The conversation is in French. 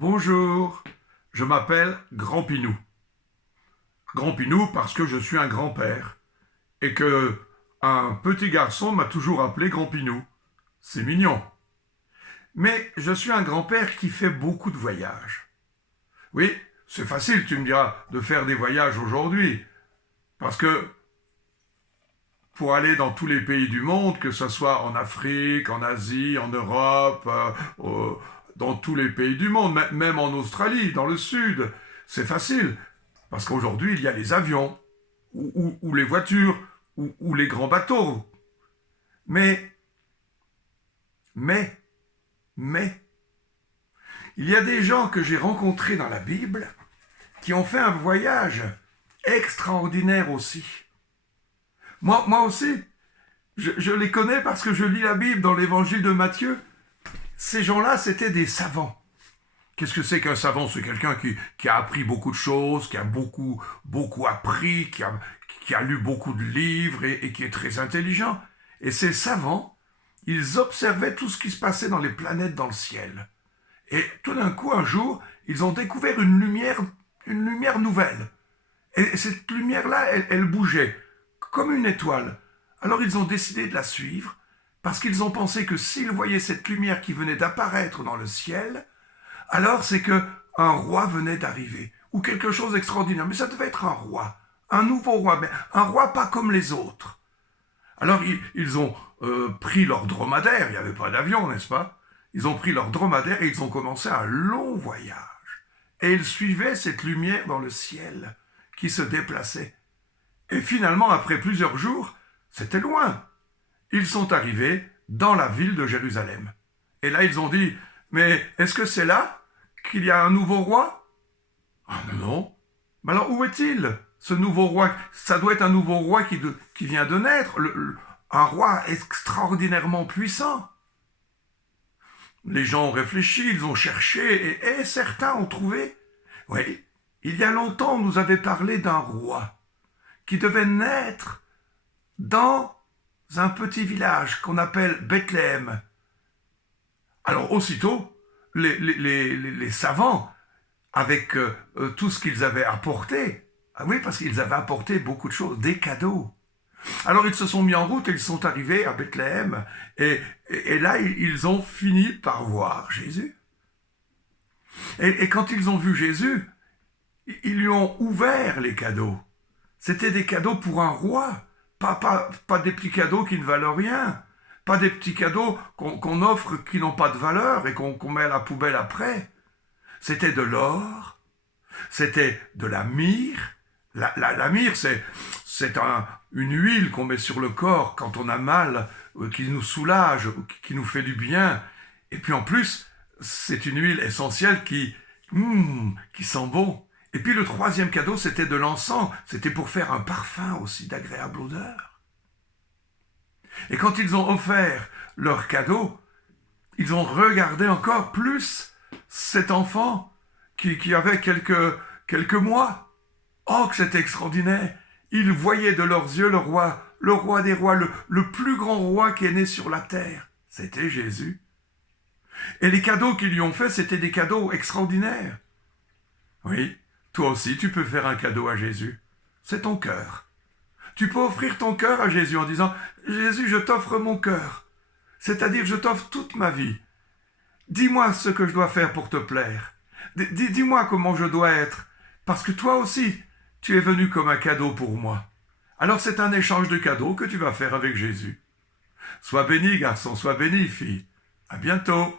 Bonjour, je m'appelle Grand Pinou. Grand Pinou parce que je suis un grand-père et que un petit garçon m'a toujours appelé Grand Pinou. C'est mignon. Mais je suis un grand-père qui fait beaucoup de voyages. Oui, c'est facile, tu me diras, de faire des voyages aujourd'hui. Parce que pour aller dans tous les pays du monde, que ce soit en Afrique, en Asie, en Europe, dans tous les pays du monde, même en Australie, dans le sud, c'est facile. Parce qu'aujourd'hui, il y a les avions, ou les voitures, ou les grands bateaux. Mais, mais, mais, il y a des gens que j'ai rencontrés dans la Bible qui ont fait un voyage extraordinaire aussi. Moi aussi, je les connais parce que je lis la Bible dans l'évangile de Matthieu. Ces gens-là, c'était des savants. Qu'est-ce que c'est qu'un savant? C'est quelqu'un qui a appris beaucoup de choses, qui a beaucoup appris, qui a lu beaucoup de livres et qui est très intelligent. Et ces savants, ils observaient tout ce qui se passait dans les planètes dans le ciel. Et tout d'un coup, un jour, ils ont découvert une lumière nouvelle. Et cette lumière-là, elle bougeait comme une étoile. Alors ils ont décidé de la suivre parce qu'ils ont pensé que s'ils voyaient cette lumière qui venait d'apparaître dans le ciel, alors c'est que un roi venait d'arriver ou quelque chose d'extraordinaire. Mais ça devait être un roi, un nouveau roi, mais un roi pas comme les autres. Alors ils ont pris leur dromadaire, il n'y avait pas d'avion, n'est-ce pas? Ils ont pris leur dromadaire et ils ont commencé un long voyage. Et ils suivaient cette lumière dans le ciel qui se déplaçait. Et finalement, après plusieurs jours, c'était loin. Ils sont arrivés dans la ville de Jérusalem. Et là, ils ont dit, mais est-ce que c'est là qu'il y a un nouveau roi? Ah non, non. Mais alors où est-il, ce nouveau roi? Ça doit être un nouveau roi qui vient de naître, un roi extraordinairement puissant. Les gens ont réfléchi, ils ont cherché, et certains ont trouvé. Oui, il y a longtemps, on nous avait parlé d'un roi qui devait naître dans un petit village qu'on appelle Bethléem. Alors aussitôt, les savants, avec tout ce qu'ils avaient apporté, ah oui, parce qu'ils avaient apporté beaucoup de choses, des cadeaux. Alors ils se sont mis en route et ils sont arrivés à Bethléem et là ils ont fini par voir Jésus. Et quand ils ont vu Jésus, ils lui ont ouvert les cadeaux. C'était des cadeaux pour un roi, pas des petits cadeaux qui ne valent rien, pas des petits cadeaux qu'on offre qui n'ont pas de valeur et qu'on met à la poubelle après. C'était de l'or, c'était de la myrrhe. La myrrhe, c'est une huile qu'on met sur le corps quand on a mal, qui nous soulage, qui nous fait du bien. Et puis en plus, c'est une huile essentielle qui sent bon. Et puis le troisième cadeau, c'était de l'encens. C'était pour faire un parfum aussi d'agréable odeur. Et quand ils ont offert leur cadeau, ils ont regardé encore plus cet enfant qui avait quelques mois. Oh, que c'était extraordinaire! Ils voyaient de leurs yeux le roi des rois, le plus grand roi qui est né sur la terre. C'était Jésus. Et les cadeaux qu'ils lui ont faits, c'était des cadeaux extraordinaires. Oui, toi aussi, tu peux faire un cadeau à Jésus. C'est ton cœur. Tu peux offrir ton cœur à Jésus en disant « Jésus, je t'offre mon cœur. C'est-à-dire, je t'offre toute ma vie. Dis-moi ce que je dois faire pour te plaire. Dis-moi comment je dois être. Parce que toi aussi, tu es venu comme un cadeau pour moi. Alors c'est un échange de cadeaux que tu vas faire avec Jésus. Sois béni, garçon, sois béni, fille. À bientôt.